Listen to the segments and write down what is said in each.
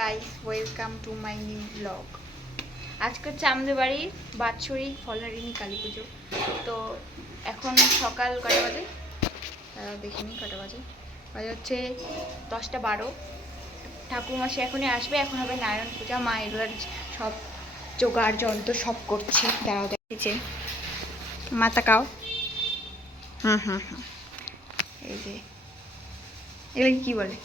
Guys, welcome to my new blog. আজকে হচ্ছে আমাদের বাড়ির বাৎসরিক ফলহারিণী কালী পুজো। তো এখন সকাল কটা বাজে দেখিনি, কটা বাজে হচ্ছে 10টা 12। ঠাকুরমাসি এখনই আসবে, এখন হবে নারায়ণ পূজা। মা এগুলোর সব জোগাড় যন্ত্র সব করছে, দাঁড়াও দেখছে মা তাকাও। এই যে এগুলো কি বলে?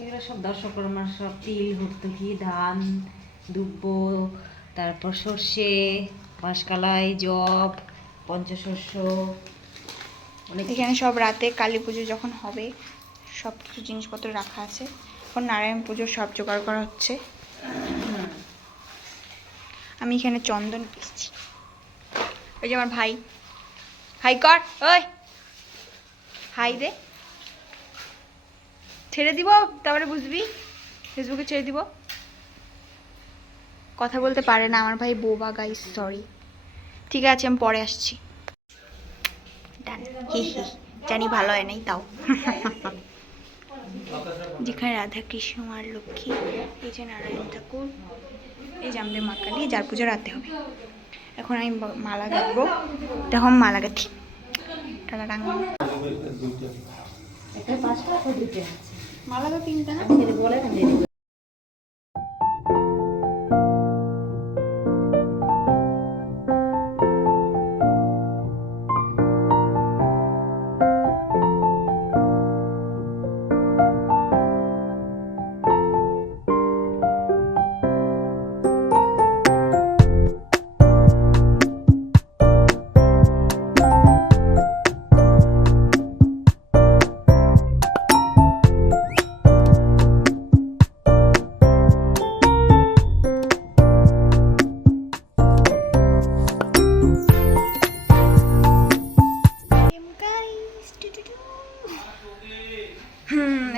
এগুলো সব দর্শকর্মার সব তিল, ভর্তুকি, ধান, দুব্ব, তারপর সর্ষে, মাসকালাই, জব, পঞ্চশস্য। এখানে সব রাতে কালী পুজো যখন হবে সব কিছু জিনিসপত্র রাখা আছে। এখন নারায়ণ পুজোর সব জোগাড় করা হচ্ছে। আমি এখানে চন্দন পিসছি। ওই যে আমার ভাই, হাই কর, ওই হাই দে, ছেড়ে দিব তারপরে বুঝবি, ফেসবুকে ছেড়ে দিব। কথা বলতে পারে না আমার ভাই, বোবা গাইস, সরি। ঠিক আছে, আমি পরে আসছি। ডান। হি হি, জানি ভালো হয় নাই তাও। যেখানে রাধা কৃষ্ণ আর লক্ষ্মী, এই যে নারায়ণ ঠাকুর, এই যে আমাদের মা কালী, যার পুজো রাতে হবে। এখন আমি মালা গাঁথবো, তখন মালা গাঁথি। মালা তো 3টা না?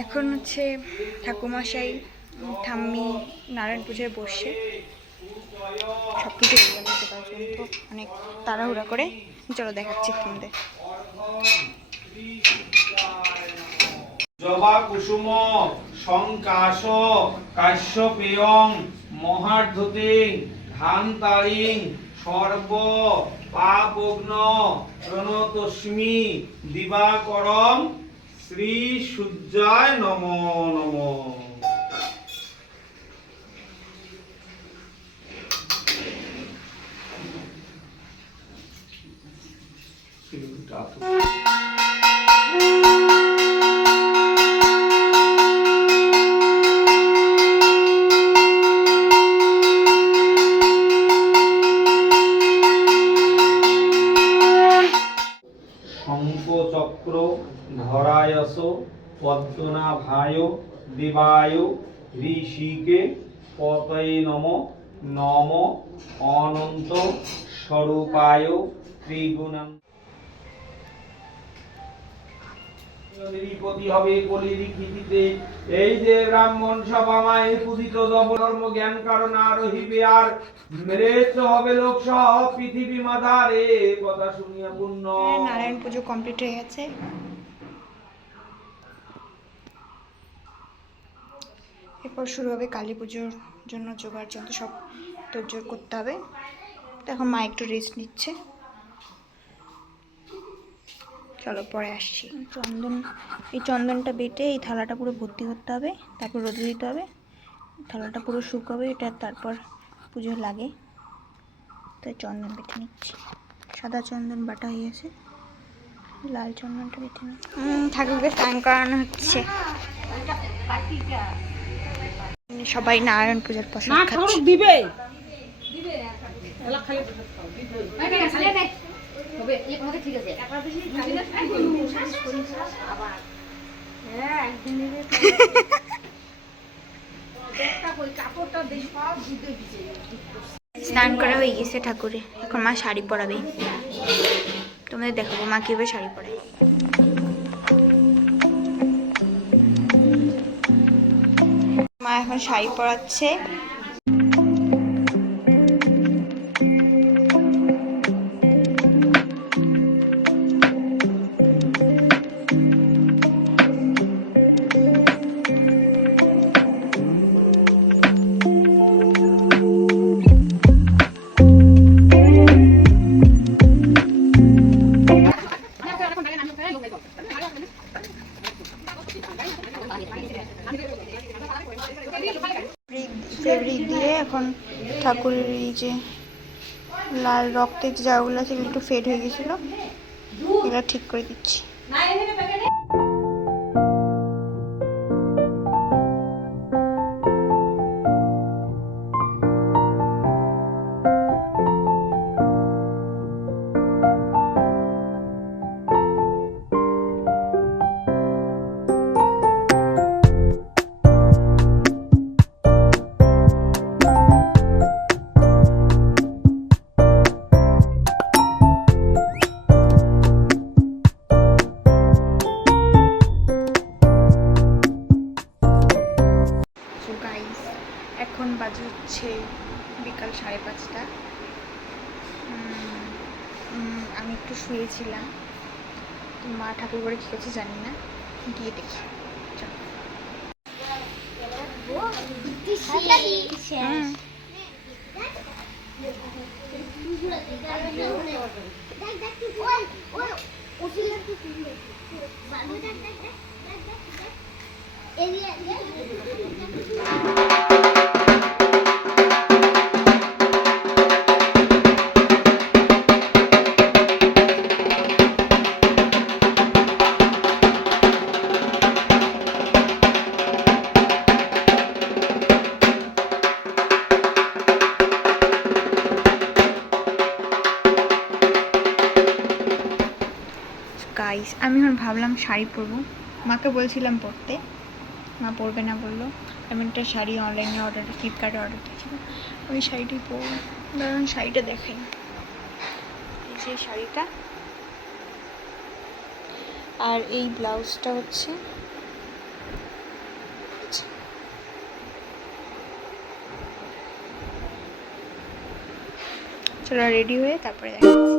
এখন হচ্ছে ঠাকুরমশাই, ঠাম্মি নারায়ণ পুজোয় বসে সব কিছু নিতে পর্যন্ত অনেক তাড়াহুড়া করে। চলো দেখাচ্ছি তোমাদের। জবা কুসুম সংকাশ কাশ্যপেয়ং মহার্ধতিং ধানতারিং সর্ব পাপগ্ন প্রণতস্মি দিবাকরম শ্রী সূর্যায় নমো নমো। শঙ্খচক্র ধরায়স পদ্মনাভায় দেবায় ঋষিকে পতয়ে নম নম অনন্ত স্বরূপায় ত্রিগুণাম। নিরীপতি হবে কলির কৃতিতে, এই যে ব্রাহ্মণ সভামায় পূজিত ধর্ম জ্ঞান কারণ রহিবে, আর মৃত হবে লোক সহ পৃথিবী মাদারে কথা শুনিয়া পুণ্য। নারায়ণ পুজো কমপ্লিট হয়ে গেছে। এরপর শুরু হবে কালী পুজোর জন্য জোগাড় যন্ত্র সব তোড়জোড় করতে হবে। এখন মা একটু রেস্ট নিচ্ছে। চলো পরে আসছি। এই চন্দনটা বেটে এই থালাটা পুরো ভর্তি করতে হবে, তারপর রোদে দিতে হবে। থালাটা পুরো শুকাবে, এটা তারপর পুজো লাগে। তাই চন্দন বেটে নিচ্ছি। সাদা চন্দন বাটা হয়ে গেছে, লাল চন্দনটা বেটে নিচ্ছি। ঠাকুরকে স্নান করানো হচ্ছে। সবাই নারায়ণ পূজার প্রসাদ খাচ্ছে। দিবে স্নান করা হয়ে গেছে ঠাকুরে, এখন মা শাড়ি পরাবে। তোমাদের দেখাবো মা কিভাবে শাড়ি পরায়। মা এখন শাড়ি পরাচ্ছে। এখন ঠাকুরের এই যে লাল রক্তের যে জায়গাগুলো আছে এগুলো একটু ফেড হয়ে গেছিলো, এগুলো ঠিক করে দিচ্ছি। এখন বাজে হচ্ছে বিকাল 5:30। আমি একটু শুয়েছিলাম, মা ঠাকুর ঘরে কী করছে জানি না, গিয়ে দেখি। গাইস আমি এখন ভাবলাম শাড়ি পরবো, মাকে বলছিলাম পরতে, মা পরবে না বললো। আমি একটা শাড়ি অনলাইনে ফ্লিপকার্টে অর্ডার দিয়েছিলাম, ওই শাড়িটাই পরবো। কারণ শাড়িটা দেখেন, এই যে শাড়িটা, আর এই ব্লাউজটা হচ্ছে চলো রেডি হয়ে তারপরে দেখাচ্ছি।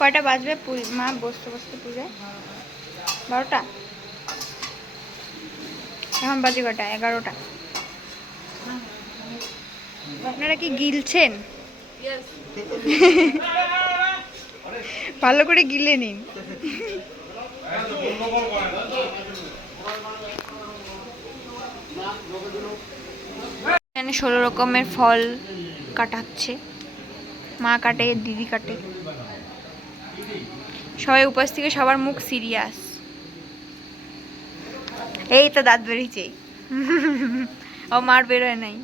কয়টা বাজবে মা বসতে বসতে পূজায়? 12টা। এখন বাজে কটা? 11টা। আপনারা কি গিলছেন? ভালো করে গিলে নিন। এখানে 16 রকমের ফল কাটাচ্ছে, মা কাটে, দিদি কাটে, সবাই উপাস থেকে সবার মুখ সিরিয়াস। এই তো দাঁত বেরিয়েছে, ও মার বেরোয় নাই।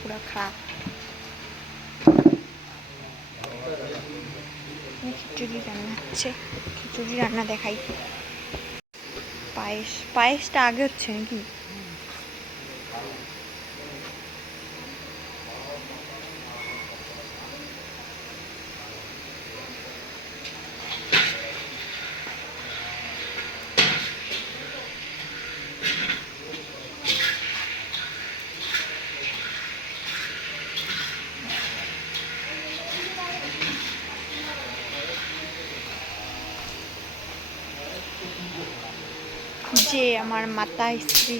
পুরা খারাপ। খিচুড়ি রান্না হচ্ছে, খিচুড়ি রান্না দেখাই। পায়েসটা আগে হচ্ছে নাকি? যে আমার মাতা স্ত্রী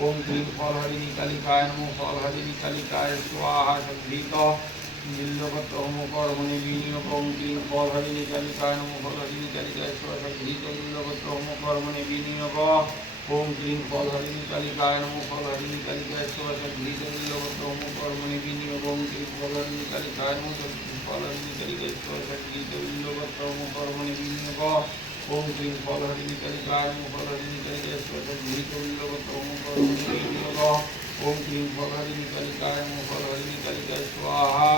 ओम क्लीं फलहरिणी कालिकाय नमो फलहरिणी कालिकाय स्वाहा संधीत बिल्वपत्र होम कर्मणि विनियोग ओम क्लीं फलहरिणी कालिकाय नमो फलहरिणी कालिकाय स्वाहा संधीत बिल्वपत्र होम कर्मणि विनियोग ओम क्लीं फलहरिणी कालिकाय नमो फलहरिणी कालिकाय स्वाहा संधीत बिल्वपत्र होम कर्मणि विनियोग ओम क्लीं फलहरिणी कालिकाय नमो फलहरिणी कालिकाय स्वाहा संधीत बिल्वपत्र होम कर्मणि विनियोग ओम क्लीं फलहरिणी कालिकाय नमो फलहरिणी कालिकाय स्वाहा संधीत बिल्वपत्र होम कर्मणि विनियोग ओम क्लीं फलहरिणी कालिकाय नमो फलहरिणी कालिकाय स्वाहा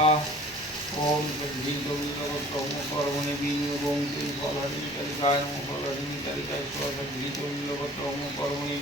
ओम संधीत बिल्वपत्र होम कर्मणि विनियोग ओम क्लीं फलहरिणी कालिकाय नमो फलहरिणी कालिकाय स्वाहा संधीत बिल्वपत्र होम कर्मणि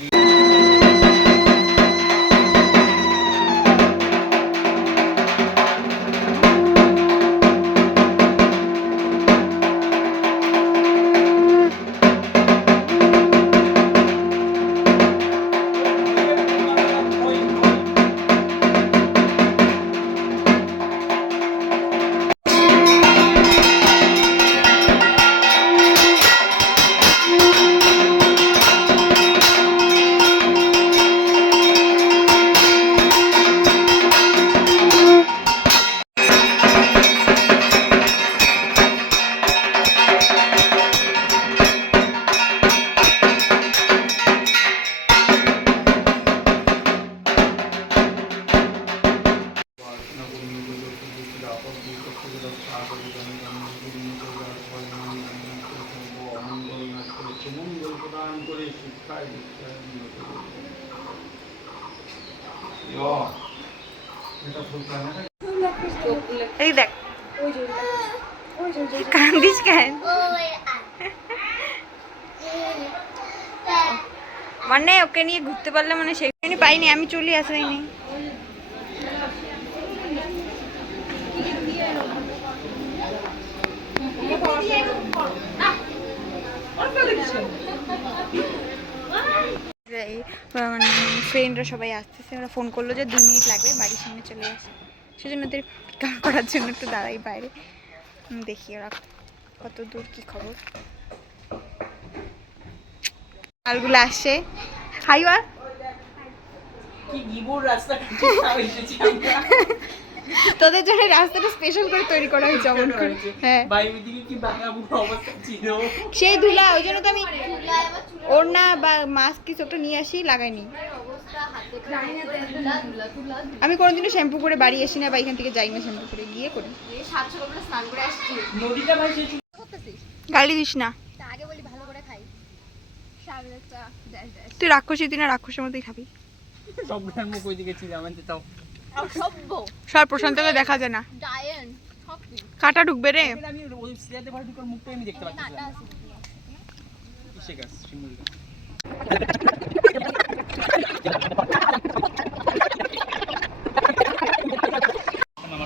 এই দেখ কান্দিস কেন? মানে ওকে নিয়ে ঘুরতে পারলে মানে সেখানে পাইনি, আমি চলে আসাইনি। মানে ফ্রেন্ডরা সবাই আসতেছে, ওরা ফোন করলো যে 2 মিনিট লাগবে, বাড়ির সামনে চলে আসে, সেজন্য ওদের পিক আপ করার জন্য একটু দাঁড়াই বাইরে। দেখি ওরা কত দূর কি খবর। মালগুলো আসছে। হাই আর তোদের জন্য রাস্তাটা স্পেশাল করে তৈরি করা হয়েছে অমন করে। হ্যাঁ সেই ধুলা, ওই জন্য তো আমি ওড়না বা মাস্ক কিছু একটা নিয়ে আসি, লাগাইনি। আমি কোনোদিনও শ্যাম্পু করে বাড়ি আসি না বা এখান থেকে যাই না, শ্যাম্পু করে গিয়ে করি। গালি দিস না, তুই রাক্ষসী, তুই না রাক্ষসের মতোই খাবি। সব প্রশান্তকে দেখা যায় না, কাটা ঢুকবে রে।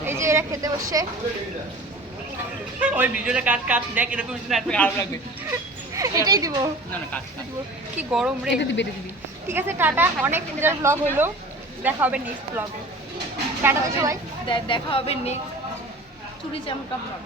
এই যে এরা খেতে বসে, ওই ভিডিওটা কাট দেখ, এরকম খারাপ লাগবে। এটাই দিব না না কাট কি গরম রে, এটা দিবি। ঠিক আছে, টাটা। অনেক মজার ব্লগ হলো, দেখা হবে নেক্সট ব্লগে। টাটা তো সবাই, দেখা হবে নেক্সট চুরি চামকা ব্লগ।